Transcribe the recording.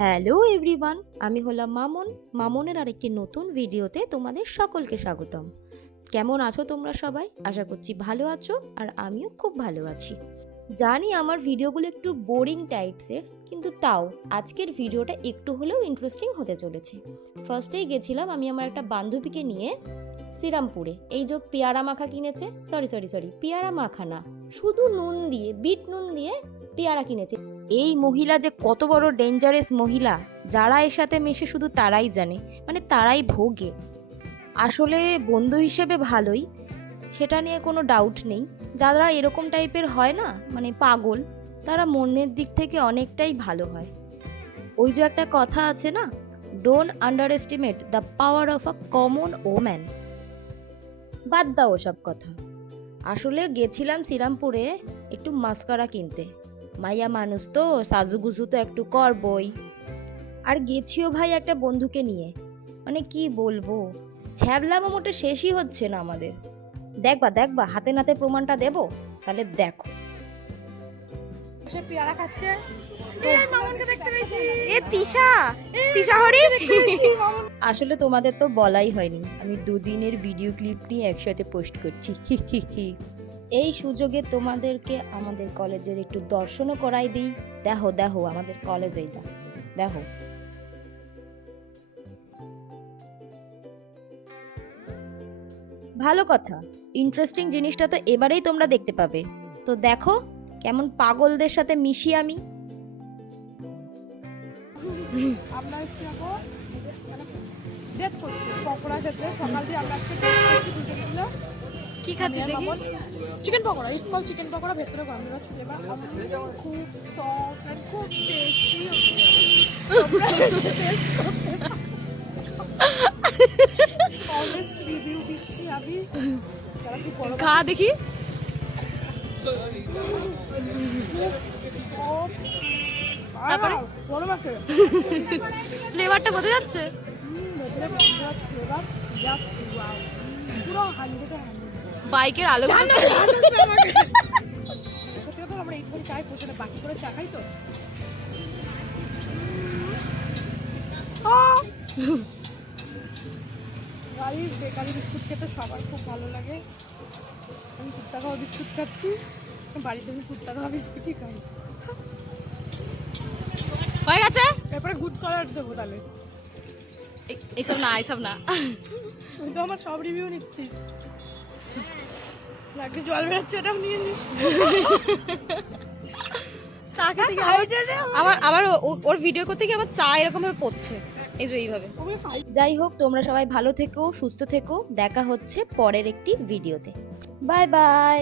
Hello everyone, আমি হলাম মামুন। মামুনের আরেকটি নতুন ভিডিওতে তোমাদের সকলকে স্বাগতম। কেমন আছো তোমরা সবাই? আশা করছি ভালো আছো, আর আমিও খুব ভালো আছি। জানি আমার ভিডিওগুলো একটু বোরিং টাইপসের, কিন্তু তাও আজকের ভিডিওটা একটু হলেও ইন্টারেস্টিং হতে চলেছে। ফার্স্টেই গেছিলাম আমি আমার একটা বান্ধবীকে নিয়ে শ্রীরামপুরে। এই যে পেয়ারা মাখা কিনেছে, সরি পেয়ারা মাখা না, শুধু নুন দিয়ে, বিট নুন দিয়ে পেয়ারা কিনেছে। এই মহিলা যে কত বড় ডেঞ্জারাস মহিলা, যারা এর সাথে মেশে শুধু তারাই জানে, মানে তারাই ভোগে। আসলে বন্ধু হিসেবে ভালোই, সেটা নিয়ে কোনো ডাউট নেই। যারা এরকম টাইপের হয় না, মানে পাগল, তারা মনের দিক থেকে অনেকটাই ভালো হয়। ওই যে একটা কথা আছে না, don't under estimate the power of a common woman. বাদ দাও ওসব কথা। আসলে গেছিলাম শ্রীরামপুরে একটু মাস্কারা কিনতে। মাইয়া মানুষ তো, সাজুগুজু তো একটু করবই। আর গেছিও ভাই একটা বন্ধুকে নিয়ে, মানে কি বলবো, ছ্যাবলামো মোটে শেষই হচ্ছে না আমাদের। দেখবা হাতে নাতে প্রমাণটা দেবো, তাহলে দেখো। সে পেয়ারা খাচ্ছে। আসলে তোমাদের তো বলাই হয়নি, আমি দুদিনের ভিডিও ক্লিপ নিয়ে একসাথে পোস্ট করছি। এই সুযোগে তোমাদেরকে আমাদের কলেজের একটু দর্শনও করাই দিই। দেখো আমাদের কলেজ, এইটা দেখো। ভালো কথা, ইন্টারেস্টিং জিনিসটা তো এবারেই তোমরা দেখতে পাবে। তো দেখো কেমন পাগলদের সাথে মিশি আমি। আমরা ডেট করছি পকোড়া খেতে। সকাল দিয়ে আমরা কি খাচ্ছি দেখি? Chicken pakora, it's call chicken pakora. ভেতরে গন্ধরাজ ফ্লেভার, খুব সফট এন্ড খুব টেস্টি। অনেস্ট রিভিউ দিচ্ছি আমি। খা দেখি। তারপরে বড় মাছ ফ্লেভারটা বোঝা যাচ্ছে। বাইকের আলো আমরা এইখানে চাই পোষণে বাকি করে চা খাই তো। গাড়ির বেকারি বিস্কুট খেতে সবার খুব ভালো লাগে। আমি কুত্তা খাওয়া বিস্কুট খাচ্ছি, বাড়িতে আমি কুত্তা খাওয়া বিস্কুটই খাই। হয়ে গেছে, এরপরে গুড কালার দেবো। তাহলে এইসব না তুই তো আমার সব রিভিউ নিচ্ছিস। নাকি জল বেরোচ্ছে, ওটাও নিয়ে নিস। চা খেতে গিয়ে আবার ওর ভিডিও করতে গিয়ে আবার চা এরকম ভাবে পড়ছে, এই যে এইভাবে। যাই হোক, তোমরা সবাই ভালো থেকো, সুস্থ থেকো। দেখা হচ্ছে পরের একটি ভিডিওতে। Bye bye.